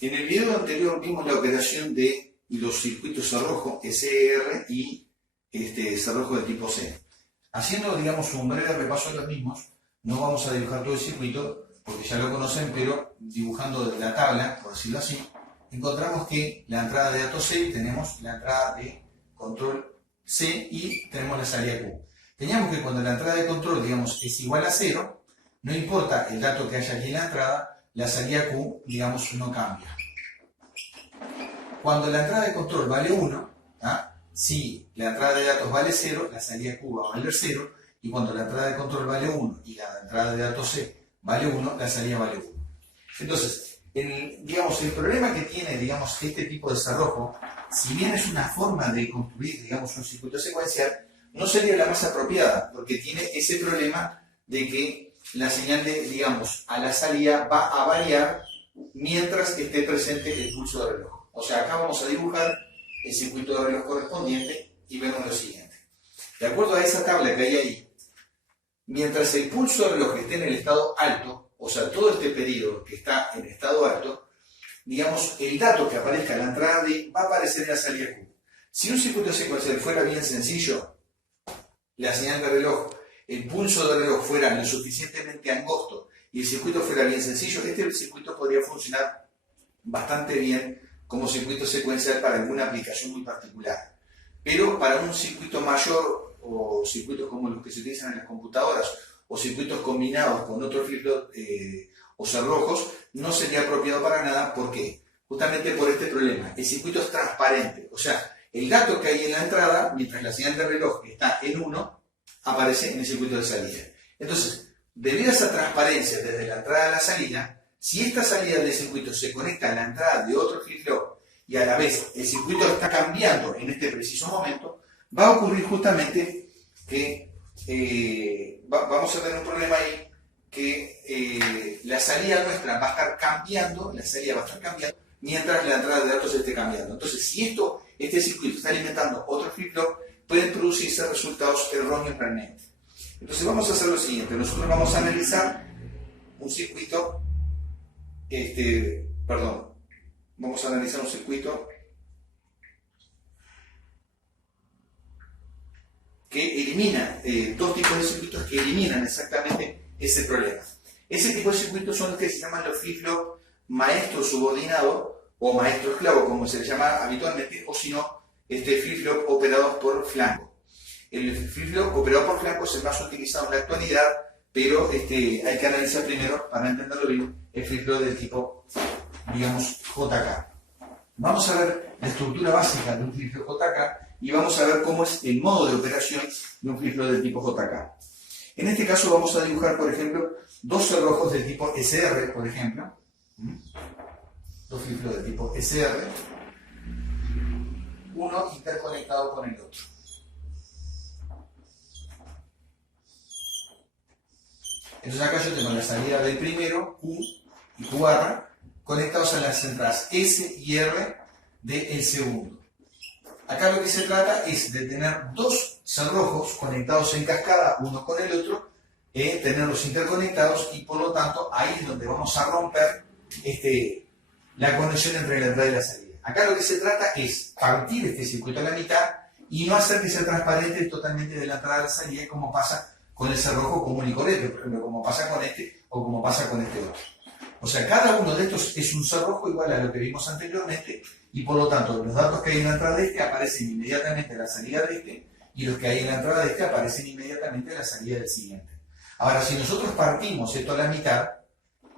En el video anterior vimos la operación de los circuitos cerrojo SR y cerrojo de tipo C. Haciendo, digamos, un breve repaso de los mismos, no vamos a dibujar todo el circuito porque ya lo conocen, pero dibujando la tabla, por decirlo así, encontramos que la entrada de datos C, tenemos la entrada de control C y tenemos la salida Q. Teníamos que cuando la entrada de control, digamos, es igual a 0, no importa el dato que haya aquí en la entrada, la salida Q, digamos, no cambia. Cuando la entrada de control vale 1, si la entrada de datos vale 0, la salida Q va a valer 0, y cuando la entrada de control vale 1 y la entrada de datos C vale 1, la salida vale 1. Entonces, digamos, el problema que tiene, digamos, este tipo de cerrojo, si bien es una forma de construir, digamos, un circuito secuencial, no sería la más apropiada, porque tiene ese problema de que la señal de, digamos, a la salida va a variar mientras esté presente el pulso de reloj. O sea, acá vamos a dibujar el circuito de reloj correspondiente y vemos lo siguiente. De acuerdo a esa tabla que hay ahí, mientras el pulso de reloj esté en el estado alto, o sea, todo este periodo que está en estado alto, digamos, el dato que aparezca en la entrada D va a aparecer en la salida Q. Si un circuito secuencial fuera bien sencillo, la señal de reloj, el pulso de reloj fuera lo suficientemente angosto y el circuito fuera bien sencillo, este circuito podría funcionar bastante bien como circuito secuencial para alguna aplicación muy particular. Pero para un circuito mayor o circuitos como los que se utilizan en las computadoras o circuitos combinados con otros flip-flop o cerrojos, no sería apropiado para nada. ¿Por qué? Justamente por este problema. El circuito es transparente, o sea, el dato que hay en la entrada, mientras la señal de reloj está en 1, aparece en el circuito de salida. Entonces, debido a esa transparencia desde la entrada a la salida, si esta salida del circuito se conecta a la entrada de otro flip-flop y a la vez el circuito está cambiando en este preciso momento, va a ocurrir justamente que vamos a tener un problema ahí, que la salida nuestra va a estar cambiando, mientras la entrada de datos esté cambiando. Entonces, si este circuito está alimentando otro flip-flop, pueden producirse resultados erróneos realmente. Entonces vamos a hacer lo siguiente, nosotros vamos a analizar un circuito, vamos a analizar un circuito que elimina, dos tipos de circuitos que eliminan exactamente ese problema. Ese tipo de circuitos son los que se llaman los flip-flop maestro subordinado o maestro esclavo, como se le llama habitualmente, o si no, flip-flop operados por flanco. El flip-flop operado por flanco es el más utilizado en la actualidad, pero hay que analizar primero, para entenderlo bien, el flip-flop del tipo, digamos, JK. Vamos a ver la estructura básica de un flip-flop JK y vamos a ver cómo es el modo de operación de un flip-flop del tipo JK. En este caso vamos a dibujar, por ejemplo, dos cerrojos del tipo SR, por ejemplo. Dos flip-flops del tipo SR, uno interconectado con el otro. Entonces acá yo tengo la salida del primero, Q y Q barra, conectados a las entradas S y R del segundo. Acá lo que se trata es de tener dos cerrojos conectados en cascada, uno con el otro, tenerlos interconectados y por lo tanto ahí es donde vamos a romper la conexión entre la entrada y la salida. Acá lo que se trata es partir este circuito a la mitad y no hacer que sea transparente totalmente de la entrada a la salida, como pasa con el cerrojo común y corriente, por ejemplo, como pasa con este o como pasa con este otro. O sea, cada uno de estos es un cerrojo igual a lo que vimos anteriormente y por lo tanto los datos que hay en la entrada de aparecen inmediatamente a la salida de y los que hay en la entrada de aparecen inmediatamente a la salida del siguiente. Ahora, si nosotros partimos esto a la mitad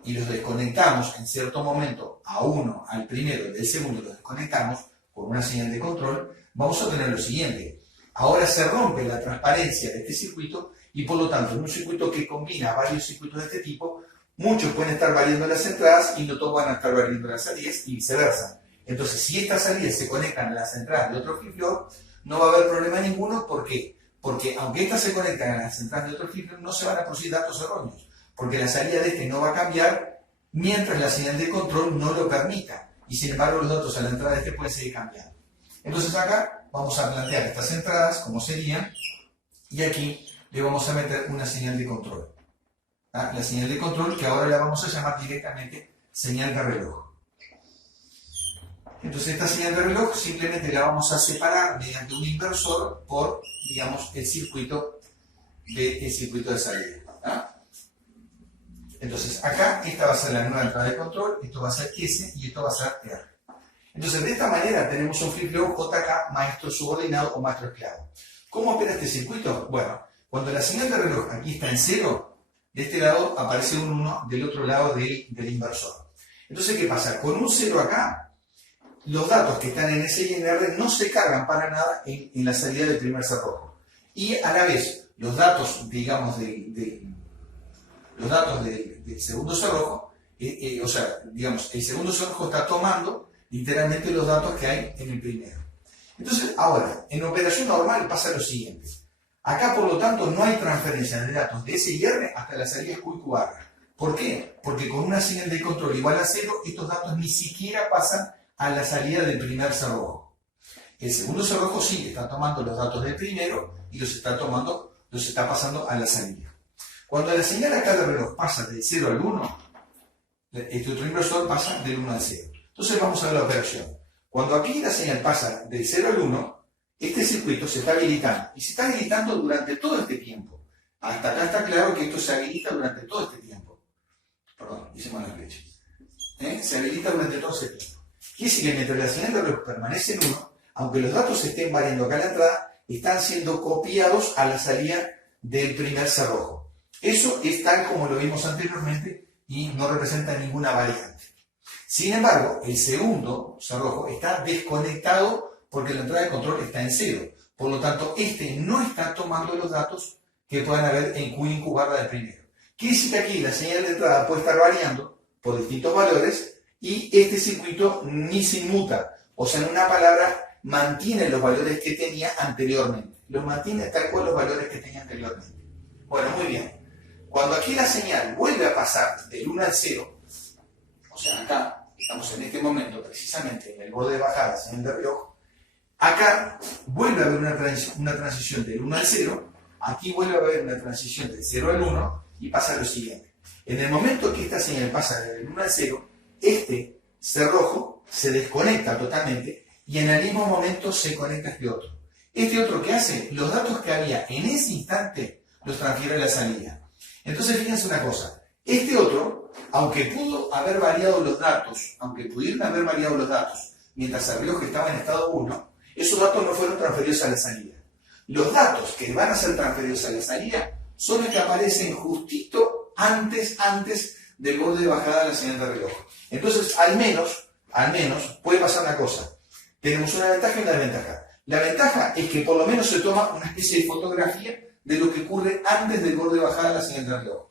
y los desconectamos en cierto momento a uno, al primero, del segundo los desconectamos con una señal de control, vamos a tener lo siguiente. Ahora se rompe la transparencia de este circuito y por lo tanto en un circuito que combina varios circuitos de este tipo, muchos pueden estar variando las entradas y no todos van a estar variando las salidas y viceversa. Entonces, si estas salidas se conectan a las entradas de otro flip-flop, no va a haber problema ninguno. ¿Por qué? Porque aunque estas se conectan a las entradas de otro flip-flop, no se van a producir datos erróneos, porque la salida de no va a cambiar mientras la señal de control no lo permita, y sin embargo los datos a la entrada de pueden seguir cambiando. Entonces acá vamos a plantear estas entradas como serían, y aquí le vamos a meter una señal de control. La señal de control que ahora la vamos a llamar directamente señal de reloj. Entonces esta señal de reloj simplemente la vamos a separar mediante un inversor por, digamos, el circuito de salida. ¿Ah? Entonces acá esta va a ser la nueva entrada de control, esto va a ser S y esto va a ser R. Entonces de esta manera tenemos un flip-flop JK maestro subordinado o maestro esclavo. ¿Cómo opera este circuito? Bueno, cuando la señal de reloj aquí está en 0, de este lado aparece un 1, del otro lado del inversor. Entonces, ¿qué pasa? Con un 0 acá, los datos que están en S y en R no se cargan para nada en la salida del primer cerrojo. Y a la vez, los datos, digamos, del segundo cerrojo, o sea, digamos, el segundo cerrojo está tomando literalmente los datos que hay en el primero. Entonces, ahora, en operación normal pasa lo siguiente. Acá, por lo tanto, no hay transferencia de datos de S y R hasta la salida Q y QR. ¿Por qué? Porque con una señal de control igual a 0, estos datos ni siquiera pasan a la salida del primer cerrojo. El segundo cerrojo sí está tomando los datos del primero y los está pasando a la salida. Cuando la señal acá de reloj pasa del 0 al 1, este otro inversor pasa del 1 al 0. Entonces vamos a ver la operación. Cuando aquí la señal pasa del 0 al 1, este circuito se está habilitando. Y se está habilitando durante todo este tiempo. Hasta acá está claro que esto se habilita durante todo este tiempo. Perdón, hice mala flecha. Se habilita durante todo ese tiempo. Quiere decir que mientras la señal de reloj permanece en 1, aunque los datos se estén variando acá en la entrada, están siendo copiados a la salida del primer cerrojo. Eso es tal como lo vimos anteriormente y no representa ninguna variante. Sin embargo, el segundo cerrojo está desconectado porque la entrada de control está en 0. Por lo tanto, este no está tomando los datos que puedan haber en Q y en Q barra del primero. Quiere decir que aquí la señal de entrada puede estar variando por distintos valores y este circuito ni se inmuta. O sea, en una palabra, mantiene los valores que tenía anteriormente. Los mantiene tal cual los valores que tenía anteriormente. Bueno, muy bien. Cuando aquí la señal vuelve a pasar del 1 al 0, o sea, acá estamos en este momento precisamente en el borde de bajada, señal de reloj, acá vuelve a haber una transición del 1 al 0, aquí vuelve a haber una transición del 0 al 1 y pasa lo siguiente. En el momento que esta señal pasa del 1 al 0, este cerrojo se desconecta totalmente y en el mismo momento se conecta este otro. Este otro, ¿qué hace? Los datos que había en ese instante los transfiere a la salida. Entonces, fíjense una cosa. Este otro, aunque pudo haber variado los datos, aunque pudieron haber variado los datos mientras el reloj estaba en estado 1, esos datos no fueron transferidos a la salida. Los datos que van a ser transferidos a la salida son los que aparecen justito antes del borde de bajada de la señal de reloj. Entonces, al menos, puede pasar una cosa. Tenemos una ventaja y una desventaja. La ventaja es que por lo menos se toma una especie de fotografía de lo que ocurre antes del borde de bajada de la señal de reloj.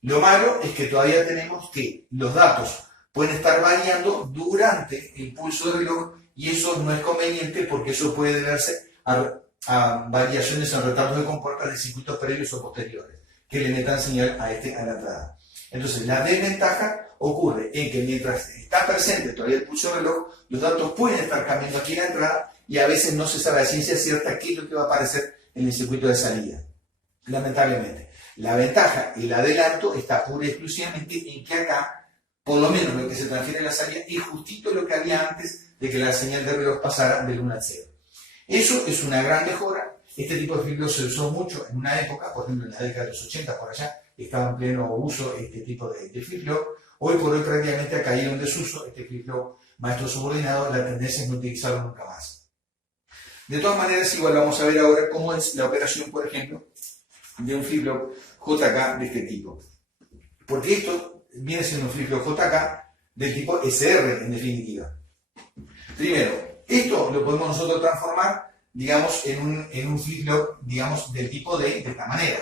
Lo malo es que todavía tenemos que los datos pueden estar variando durante el pulso del reloj y eso no es conveniente porque eso puede deberse a variaciones en retardos de compuertas de circuitos previos o posteriores que le metan señal a la entrada. Entonces, la desventaja ocurre en que mientras está presente todavía el pulso del reloj, los datos pueden estar cambiando aquí en la entrada y a veces no se sabe a ciencia cierta qué es lo que va a aparecer en el circuito de salida. Lamentablemente. La ventaja, el adelanto, está pura y exclusivamente en que acá, por lo menos lo que se transfiere a la salida, es justito lo que había antes de que la señal de reloj pasara del 1 al 0. Eso es una gran mejora. Este tipo de flip-flop se usó mucho en una época, por ejemplo en la década de los 80, por allá, estaba en pleno uso este tipo de flip-flop. Hoy por hoy prácticamente ha caído en desuso este flip-flop maestro subordinado, la tendencia es no utilizarlo nunca más. De todas maneras, igual vamos a ver ahora cómo es la operación, por ejemplo, de un flip-flop JK de este tipo. Porque esto viene siendo un flip-flop JK del tipo SR, en definitiva. Primero, esto lo podemos nosotros transformar, digamos, en un flip-flop, digamos, del tipo de esta manera.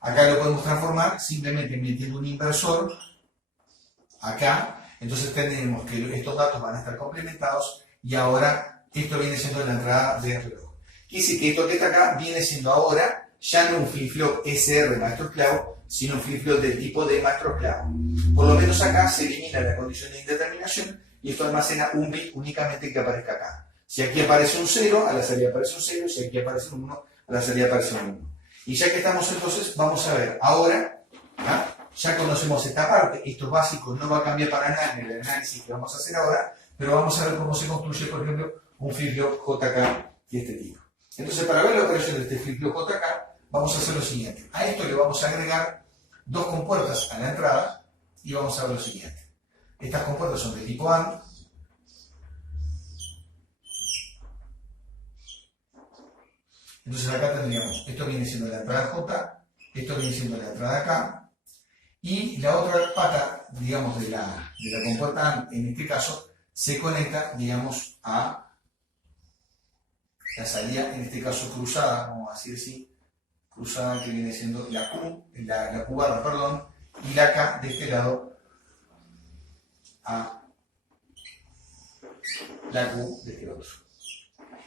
Acá lo podemos transformar simplemente metiendo un inversor acá. Entonces tenemos que estos datos van a estar complementados y ahora esto viene siendo la entrada del reloj. Quiere decir que esto que está acá viene siendo ahora ya no un flip-flop SR maestro esclavo, sino un flip-flop del tipo de maestro esclavo. Por lo menos acá se elimina la condición de indeterminación y esto almacena un bit únicamente que aparezca acá. Si aquí aparece un 0, a la salida aparece un 0, si aquí aparece un 1, a la salida aparece un 1. Y ya que estamos entonces, vamos a ver ahora, ya conocemos esta parte, esto es básico, no va a cambiar para nada en el análisis que vamos a hacer ahora, pero vamos a ver cómo se construye, por ejemplo, un flip-flop JK de este tipo. Entonces, para ver la operación de este flip-flop JK, vamos a hacer lo siguiente. A esto le vamos a agregar dos compuertas a la entrada y vamos a ver lo siguiente. Estas compuertas son de tipo AND. Entonces acá tendríamos, esto viene siendo la entrada J, esto viene siendo la entrada K, y la otra pata, digamos, de la compuerta AND, en este caso, se conecta, digamos, a la salida, en este caso cruzada, vamos a decir así, cruzada que viene siendo la Q barra, perdón, y la K de este lado a la Q de este otro.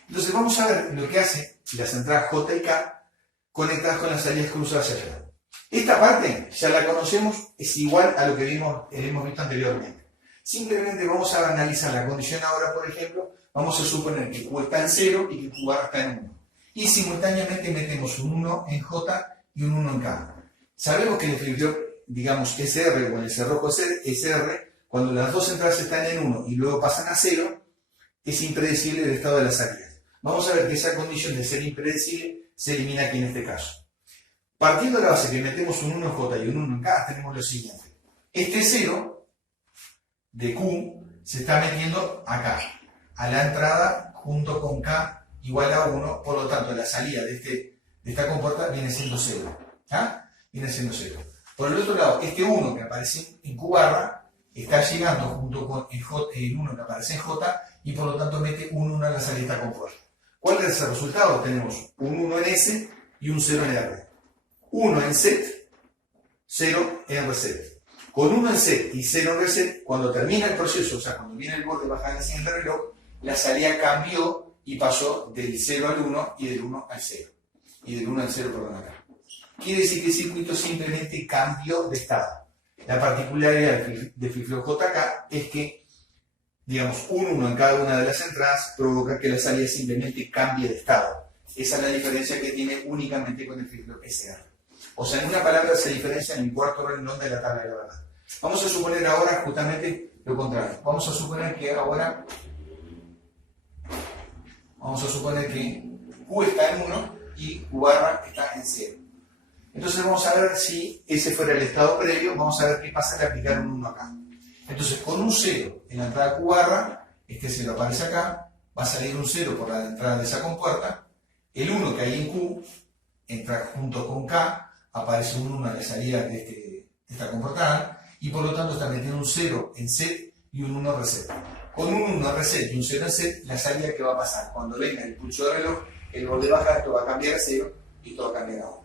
Entonces vamos a ver lo que hace las entradas J y K conectadas con las salidas cruzadas hacia allá. Esta parte ya la conocemos, es igual a lo que hemos visto anteriormente. Simplemente vamos a analizar la condición ahora, por ejemplo, vamos a suponer que Q está en 0 y que Q barra está en 1. Y simultáneamente metemos un 1 en J y un 1 en K. Sabemos que el flip-flop, digamos, SR o en el cerrojo SR, cuando las dos entradas están en 1 y luego pasan a 0, es impredecible el estado de las salidas. Vamos a ver que esa condición de ser impredecible se elimina aquí en este caso. Partiendo de la base que metemos un 1 en J y un 1 en K, tenemos lo siguiente. Este 0 de Q se está metiendo acá, a la entrada junto con K igual a 1, por lo tanto la salida de esta compuerta viene siendo 0. ¿Ah? Viene siendo 0. Por el otro lado, este 1 que aparece en Q barra está llegando junto con el 1 que aparece en J y por lo tanto mete un 1 a la salida de esta compuerta. ¿Cuál es el resultado? Tenemos un 1 en S y un 0 en R. 1 en set, 0 en reset. Con 1 en set y 0 en reset, cuando termina el proceso, o sea, cuando viene el borde bajar el siguiente reloj, la salida cambió y pasó del 0 al 1 y del 1 al 0. Y del 1 al 0, perdón, acá. Quiere decir que el circuito simplemente cambió de estado. La particularidad de flip-flop JK es que, digamos, un 1 en cada una de las entradas provoca que la salida simplemente cambie de estado. Esa es la diferencia que tiene únicamente con el flip-flop SR. O sea, en una palabra se diferencia en el cuarto renglón de la tabla de la verdad. Vamos a suponer ahora justamente lo contrario. Vamos a suponer que ahora Q está en 1 y Q barra está en 0. Entonces vamos a ver si ese fuera el estado previo, vamos a ver qué pasa al aplicar un 1 acá. Entonces con un 0 en la entrada Q barra, este 0 aparece acá, va a salir un 0 por la entrada de esa compuerta, el 1 que hay en Q entra junto con K, aparece un 1 a la salida de esta compuerta y por lo tanto está metiendo un 0 en set y un 1 en reset. Con un 1 en reset y un 0 en set, la salida que va a pasar cuando venga el pulso de reloj, el borde baja, esto va a cambiar a 0 y esto va a cambiar a 1.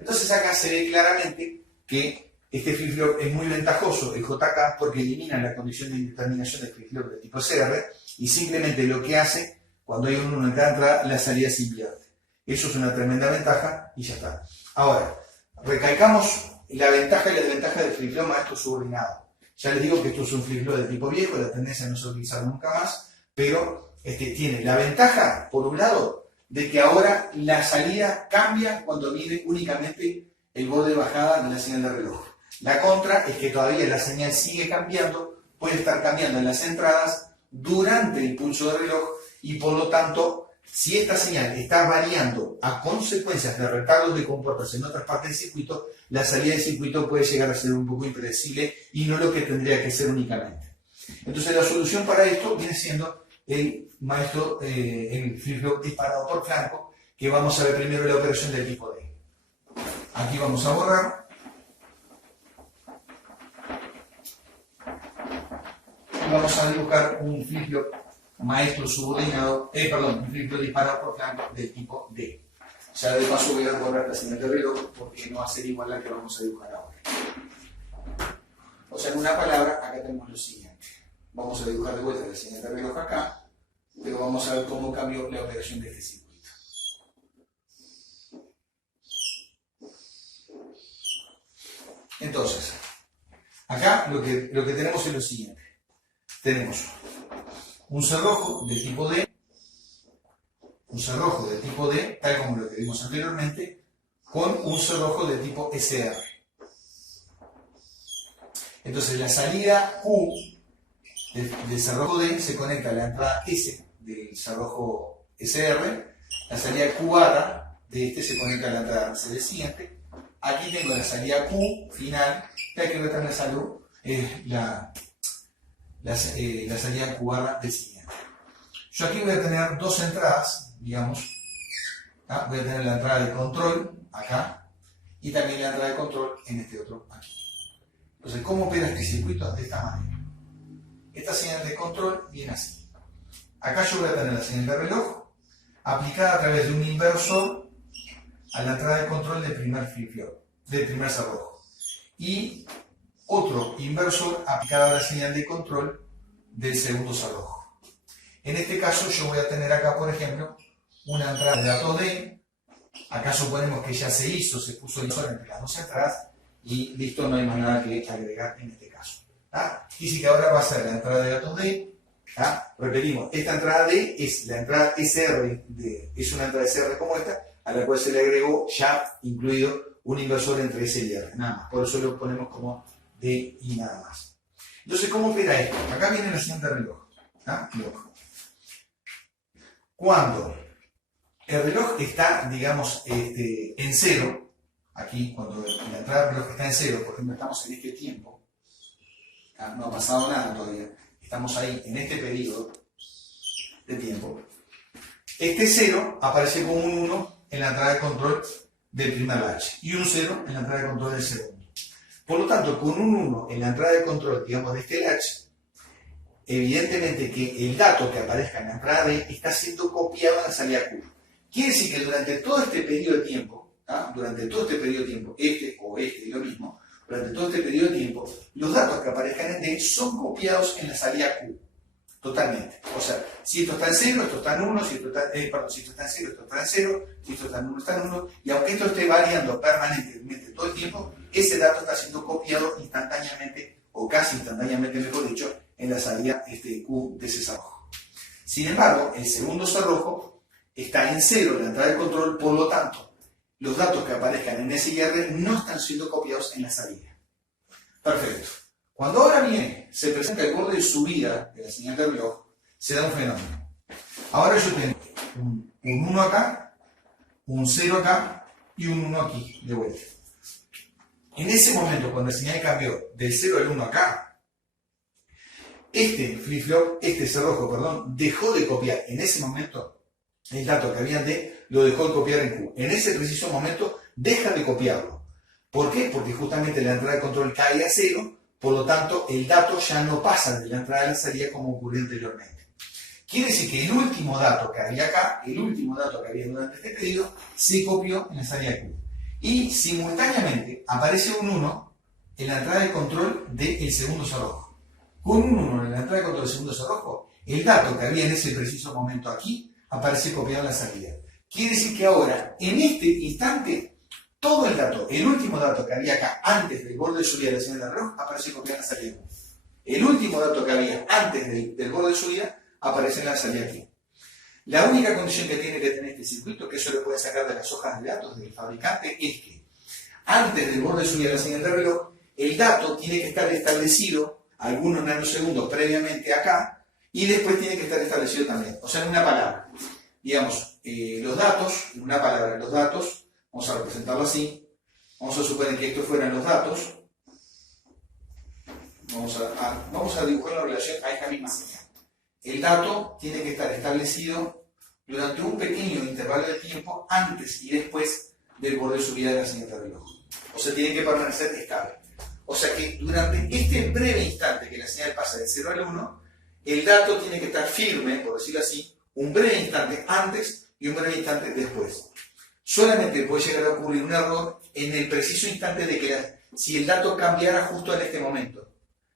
Entonces acá se ve claramente que este flip-flop es muy ventajoso, el JK, porque elimina la condición de indeterminación del flip-flop de tipo SR y simplemente lo que hace, cuando hay un 1 en cada entrada, la salida se invierte. Eso es una tremenda ventaja y ya está. Ahora, recalcamos la ventaja y la desventaja del flip-flop maestro subordinado. Ya les digo que esto es un flip-flop de tipo viejo, la tendencia no se utiliza nunca más, pero tiene la ventaja, por un lado, de que ahora la salida cambia cuando viene únicamente el borde de bajada de la señal de reloj. La contra es que todavía la señal sigue cambiando, puede estar cambiando en las entradas durante el pulso de reloj y por lo tanto, si esta señal está variando a consecuencias de retardos de compuertas en otras partes del circuito, la salida del circuito puede llegar a ser un poco impredecible y no lo que tendría que ser únicamente. Entonces la solución para esto viene siendo el flip-flop disparado por flanco, que vamos a ver primero la operación del tipo D. Aquí vamos a borrar. Y vamos a dibujar un flip-flop maestro subordinado, un flip-flop disparado por flanco del tipo D. Ya de paso voy a borrar la señal de reloj porque no va a ser igual a la que vamos a dibujar ahora. O sea, en una palabra, acá tenemos lo siguiente. Vamos a dibujar de vuelta la señal de reloj acá, pero vamos a ver cómo cambió la operación de este circuito. Entonces, acá lo que tenemos es lo siguiente. Tenemos un cerrojo de tipo D, tal como lo que vimos anteriormente, con un cerrojo de tipo SR. Entonces la salida Q del cerrojo D se conecta la entrada S del cerrojo SR, la salida Q barra de este se conecta a la entrada RC del siguiente. Aquí tengo la salida Q final, y aquí voy a tener la salida Q barra del siguiente. Yo aquí voy a tener dos entradas, digamos. Voy a tener la entrada de control acá y también la entrada de control en este otro aquí. Entonces, ¿cómo opera este circuito? De esta manera. Esta señal de control viene así. Acá yo voy a tener la señal de reloj aplicada a través de un inversor a la entrada de control del primer flip-flop, del primer cerrojo. Y otro inversor aplicado a la señal de control del segundo cerrojo. En este caso yo voy a tener acá, por ejemplo, una entrada de datos D. Acá suponemos que ya se hizo, se puso el inversor entre las dos entradas y listo, no hay más nada que agregar en este caso. Dice que ahora va a ser la entrada de datos D. Repetimos, esta entrada D es la entrada SR, es una entrada SR como esta, a la cual se le agregó ya incluido un inversor entre S y R, nada más. Por eso lo ponemos como D y nada más. Entonces, ¿cómo opera esto? Acá viene la señal de reloj. Cuando el reloj está, digamos, en cero, aquí, cuando la entrada del reloj está en cero, por ejemplo, estamos en este tiempo, no ha pasado nada todavía, estamos ahí en este periodo de tiempo, este 0 aparece como un 1 en la entrada de control del primer latch y un 0 en la entrada de control del segundo. Por lo tanto, con un 1 en la entrada de control, digamos, de este latch, evidentemente que el dato que aparezca en la entrada D está siendo copiado en la salida Q. Quiere decir que durante todo este periodo de tiempo, este o este, lo mismo, durante todo este periodo de tiempo, los datos que aparezcan en D son copiados en la salida Q. Totalmente. O sea, si esto está en 0, esto está en 1, si esto está en 0, esto está en 0, si esto está en 1, está en 1, y aunque esto esté variando permanentemente todo el tiempo, ese dato está siendo copiado instantáneamente, o casi instantáneamente, mejor dicho, en la salida Q de ese cerrojo. Sin embargo, el segundo cerrojo está en 0 en la entrada de control, por lo tanto, los datos que aparezcan en S y R no están siendo copiados en la salida. Perfecto. Cuando ahora viene, se presenta el borde de subida de la señal de reloj, se da un fenómeno. Ahora yo tengo un 1 acá, un 0 acá y un 1 aquí, de vuelta. En ese momento, cuando la señal cambió del 0 al 1 acá, este flip-flop, este cerrojo, perdón, dejó de copiar en ese momento el dato que había en D, lo dejó de copiar en Q. En ese preciso momento deja de copiarlo. ¿Por qué? Porque justamente la entrada de control cae a 0, por lo tanto el dato ya no pasa de la entrada a la salida como ocurrió anteriormente. Quiere decir que el último dato que había acá, el último dato que había durante este pedido, se copió en la salida Q. Y simultáneamente aparece un 1 en la entrada de control del segundo cerrojo. Con un 1 en la entrada de control del segundo cerrojo, el dato que había en ese preciso momento aquí aparece copiado en la salida. Quiere decir que ahora, en este instante, todo el dato, el último dato que había acá antes del borde de subida de la señal de reloj, aparece copiado en la salida. El último dato que había antes del borde de subida aparece en la salida aquí. La única condición que tiene que tener este circuito, que eso lo pueden sacar de las hojas de datos del fabricante, es que antes del borde de subida de la señal de reloj, el dato tiene que estar establecido algunos nanosegundos previamente acá y después tiene que estar establecido también. O sea, en una palabra. Digamos, los datos, en una palabra, los datos, vamos a representarlo así. Vamos a suponer que estos fueran los datos. Vamos a dibujar la relación a esta misma señal. El dato tiene que estar establecido durante un pequeño intervalo de tiempo antes y después del borde de subida de la señal de reloj. O sea, tiene que permanecer estable. O sea que durante este breve instante que la señal pasa del 0 al 1, el dato tiene que estar firme, por decirlo así, un breve instante antes y un breve instante después. Solamente puede llegar a ocurrir un error en el preciso instante de que si el dato cambiara justo en este momento.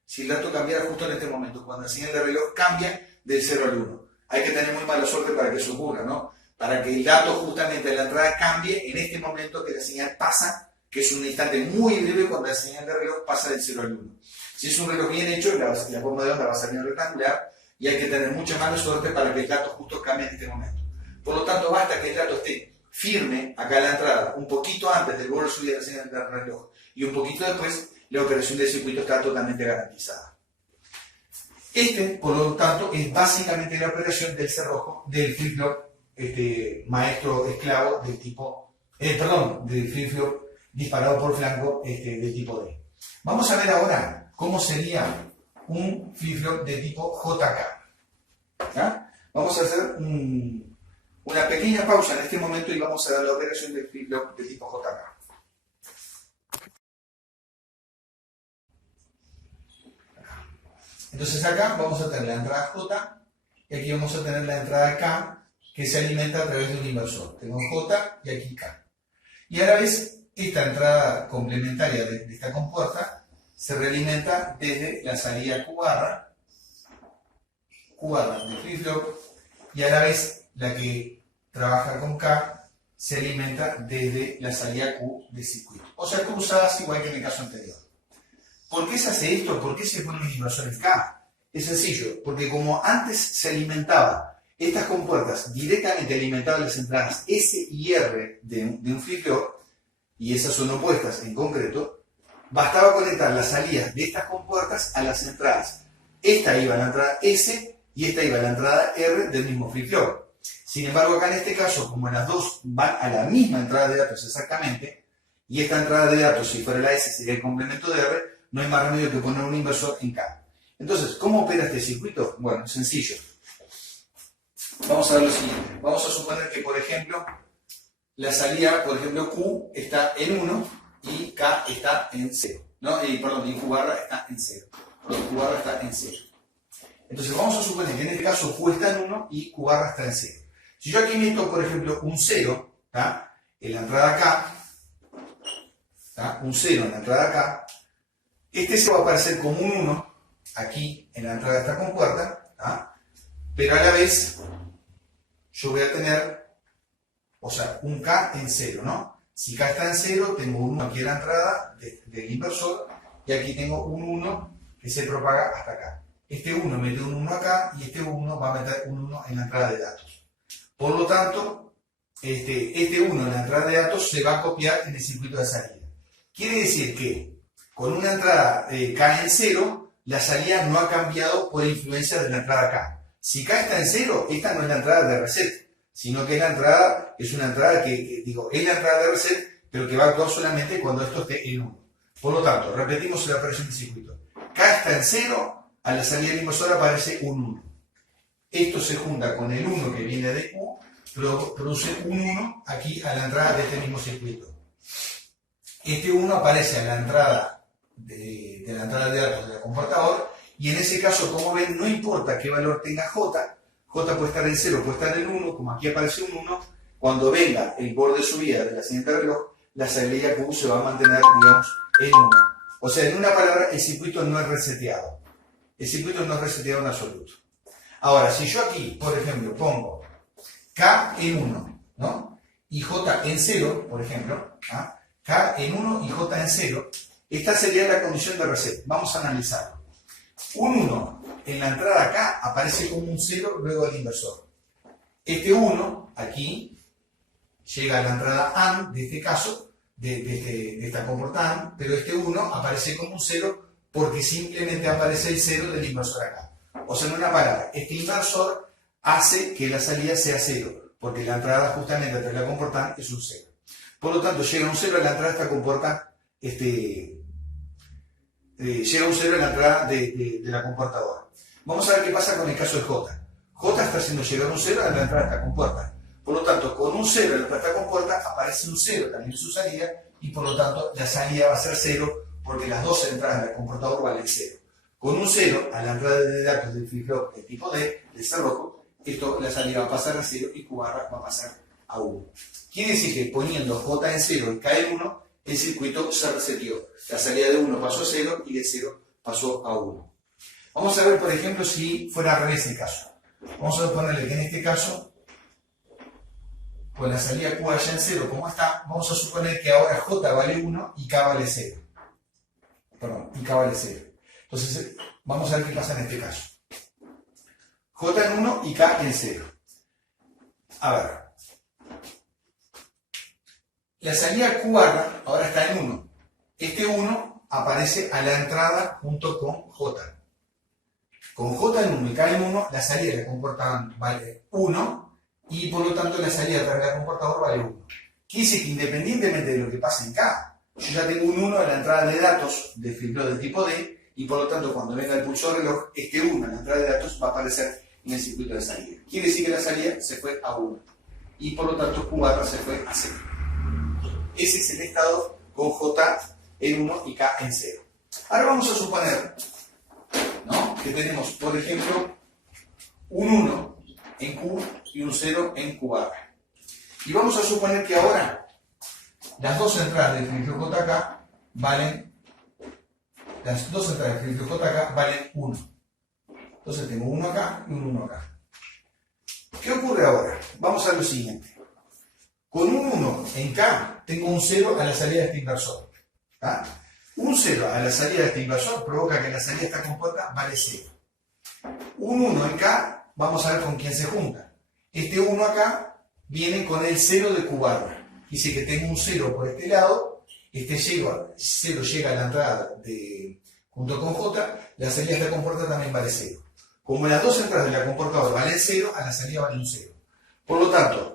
Si el dato cambiara justo en este momento, cuando la señal de reloj cambia del 0 al 1. Hay que tener muy mala suerte para que eso ocurra, ¿no? Para que el dato justamente de la entrada cambie en este momento que la señal pasa, que es un instante muy breve cuando la señal de reloj pasa del 0 al 1. Si es un reloj bien hecho, la forma de onda va a salir rectangular y hay que tener mucha mala suerte para que el dato justo cambie en este momento. Por lo tanto, basta que el dato esté firme acá en la entrada, un poquito antes del borde de subida de la señal del reloj y un poquito después, la operación del circuito está totalmente garantizada. Por lo tanto, es básicamente la operación del cerrojo del flip-flop maestro esclavo del tipo, del flip-flop disparado por flanco del tipo D. Vamos a ver ahora cómo sería un flip-flop de tipo JK. ¿Ya? Vamos a hacer una pequeña pausa en este momento y vamos a dar la operación del flip-flop de tipo JK. Entonces acá vamos a tener la entrada J y aquí vamos a tener la entrada K que se alimenta a través de un inversor. Tengo J y aquí K. Y a la vez esta entrada complementaria de esta compuerta se realimenta desde la salida Q barra de flip-flop y a la vez la que trabaja con K se alimenta desde la salida Q de circuito. O sea, cruzadas igual que en el caso anterior. ¿Por qué se hace esto? ¿Por qué se pone un inversor en K? Es sencillo, porque como antes se alimentaba, estas compuertas directamente alimentaban las entradas S y R de un flip-flop, y esas son opuestas en concreto, bastaba conectar las salidas de estas compuertas a las entradas. Esta iba a la entrada S y esta iba a la entrada R del mismo flip-flop. Sin embargo, acá en este caso, como las dos van a la misma entrada de datos exactamente, y esta entrada de datos, si fuera la S, sería el complemento de R, no hay más remedio que poner un inversor en K. Entonces, ¿cómo opera este circuito? Bueno, sencillo. Vamos a ver lo siguiente. Vamos a suponer que, por ejemplo, la salida, por ejemplo, Q está en 1 y K está en 0. ¿No? Y Q barra está en 0. Q barra está en 0. Entonces, vamos a suponer que en este caso Q está en 1 y Q barra está en 0. Si yo aquí meto, por ejemplo, un 0, ¿tá? En la entrada K, ¿tá? Un 0 en la entrada K, este 0 va a aparecer como un 1 aquí en la entrada de esta compuerta, ¿tá? Pero a la vez yo voy a tener, o sea, un K en 0, ¿no? Si K está en 0, tengo un 1 aquí en la entrada del inversor y aquí tengo un 1 que se propaga hasta acá. Este 1 mete un 1 acá y este 1 va a meter un 1 en la entrada de datos. Por lo tanto, este 1 en la entrada de datos se va a copiar en el circuito de salida. Quiere decir que con una entrada K en 0, la salida no ha cambiado por influencia de la entrada K. Si K está en 0, esta no es la entrada de reset, sino que es una entrada que es la entrada de reset, pero que va a actuar solamente cuando esto esté en 1. Por lo tanto, repetimos la operación del circuito. K está en 0, a la salida del inversor aparece un 1. Esto se junta con el 1 que viene de Q, produce un 1 aquí a la entrada de este mismo circuito. Este 1 aparece a la entrada de la entrada de datos del comportador y en ese caso, como ven, no importa qué valor tenga J, J puede estar en 0, puede estar en 1, como aquí aparece un 1, cuando venga el borde de subida de la siguiente reloj, la salida Q se va a mantener, digamos, en 1. O sea, en una palabra, el circuito no es reseteado. El circuito no es reseteado en absoluto. Ahora, si yo aquí, por ejemplo, pongo K en 1, ¿no? Y J en 0, por ejemplo, ¿ah? K en 1 y J en 0, esta sería la condición de reset. Vamos a analizarlo. Un 1 en la entrada K aparece como un 0 luego del inversor. Este 1 aquí llega a la entrada AND, de este caso, de esta comportada AND, pero este 1 aparece como un 0 porque simplemente aparece el 0 del inversor acá. O sea, en una palabra, este inversor hace que la salida sea 0, porque la entrada justamente entre la comportada es un 0. Por lo tanto, llega un 0 a la entrada de esta comporta, llega un 0 en la entrada de la comportadora. Vamos a ver qué pasa con el caso de J. J está haciendo llegar un 0 a la entrada de esta compuerta. Por lo tanto, con un 0 en la entrada de esta compuerta aparece un 0 también en su salida y por lo tanto la salida va a ser 0 porque las dos entradas del comportador valen 0. Con un 0 a la entrada de datos del flip-flop de tipo D, del cerrojo, la salida va a pasar a 0 y Q barra va a pasar a 1. Quiere decir que poniendo J en 0 y K en 1, el circuito se reseteó. La salida de 1 pasó a 0 y de 0 pasó a 1. Vamos a ver, por ejemplo, si fuera al revés el caso. Vamos a ponerle que en este caso, con la salida Q allá en 0 como está, vamos a suponer que ahora J vale 1 y K vale 0. Perdón, y K vale 0. Entonces, vamos a ver qué pasa en este caso. J en 1 y K en 0. A ver. La salida Q barra ahora está en 1. Este 1 aparece a la entrada junto con J. con J en 1 y K en 1, la salida del comportador vale 1 y por lo tanto la salida a través del comportador vale 1. Quiere decir que independientemente de lo que pase en K, yo ya tengo un 1 a la entrada de datos de flip-flop del tipo D y por lo tanto cuando venga el pulso reloj, este 1 a la entrada de datos va a aparecer en el circuito de salida. Quiere decir que la salida se fue a 1 y por lo tanto Q barra se fue a 0. Ese es el estado con J en 1 y K en 0. Ahora vamos a suponer, ¿no?, que tenemos, por ejemplo, un 1 en Q y un 0 en Q barra. Y vamos a suponer que ahora las dos entradas del flip-flop JK valen, las dos entradas del flip-flop JK valen 1. Entonces tengo uno acá y un 1 acá. ¿Qué ocurre ahora? Vamos a lo siguiente. Con un 1 en K tengo un 0 a la salida de este inversor. ¿Ah? Un 0 a la salida de este inversor provoca que la salida de esta compuerta vale 0. Un 1 en K, vamos a ver con quién se junta. Este 1 acá viene con el 0 de Q barra. Dice que tengo un 0 por este lado, este 0 llega a la entrada junto con J, la salida de esta compuerta también vale 0. Como las dos entradas de la comportador valen 0, a la salida vale un 0. Por lo tanto,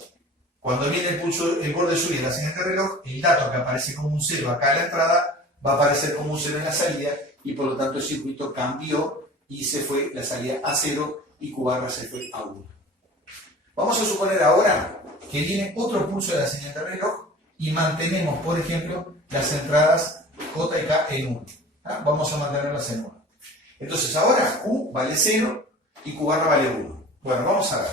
cuando viene el borde suyo de la señal de reloj, el dato que aparece como un 0 acá en la entrada va a aparecer como un 0 en la salida y por lo tanto el circuito cambió y se fue la salida a 0 y Q barra se fue a 1. Vamos a suponer ahora que viene otro pulso de la señal de reloj y mantenemos, por ejemplo, las entradas J y K en 1. ¿Ah? Vamos a mantenerlas en 1. Entonces ahora Q vale 0 y Q barra vale 1. Bueno, vamos a ver.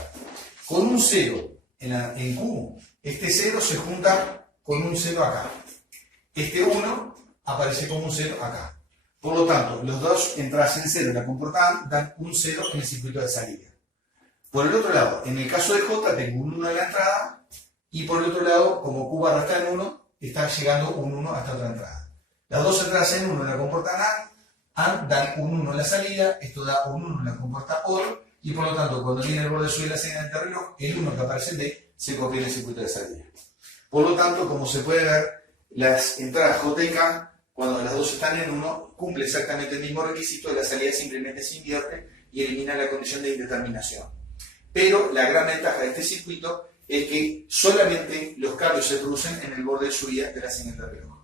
Con un 0 en Q, este 0 se junta con un 0 acá. Este 1 aparece como un 0 acá. Por lo tanto, los dos entradas en 0 en la comportada dan un 0 en el circuito de salida. Por el otro lado, en el caso de J tengo un 1 en la entrada y por el otro lado, como Q barra está en 1, está llegando un 1 hasta otra entrada. Las dos entradas en 1 en la comportada dan un 1 en la salida, esto da un 1 en la comporta OR y por lo tanto cuando viene el borde sur de la señal de reloj, el 1 que aparece en D se copia en el circuito de salida. Por lo tanto, como se puede ver, las entradas J y K, cuando las dos están en 1, cumple exactamente el mismo requisito, la salida simplemente se invierte y elimina la condición de indeterminación. Pero la gran ventaja de este circuito es que solamente los cambios se producen en el borde de subida de la señal de reloj.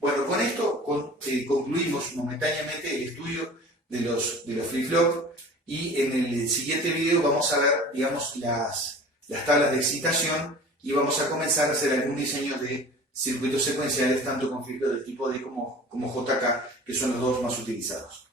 Bueno, con esto concluimos momentáneamente el estudio de los flip-flop y en el siguiente video vamos a ver, digamos, las tablas de excitación y vamos a comenzar a hacer algún diseño de circuitos secuenciales tanto con flip-flop del tipo D como JK, que son los dos más utilizados.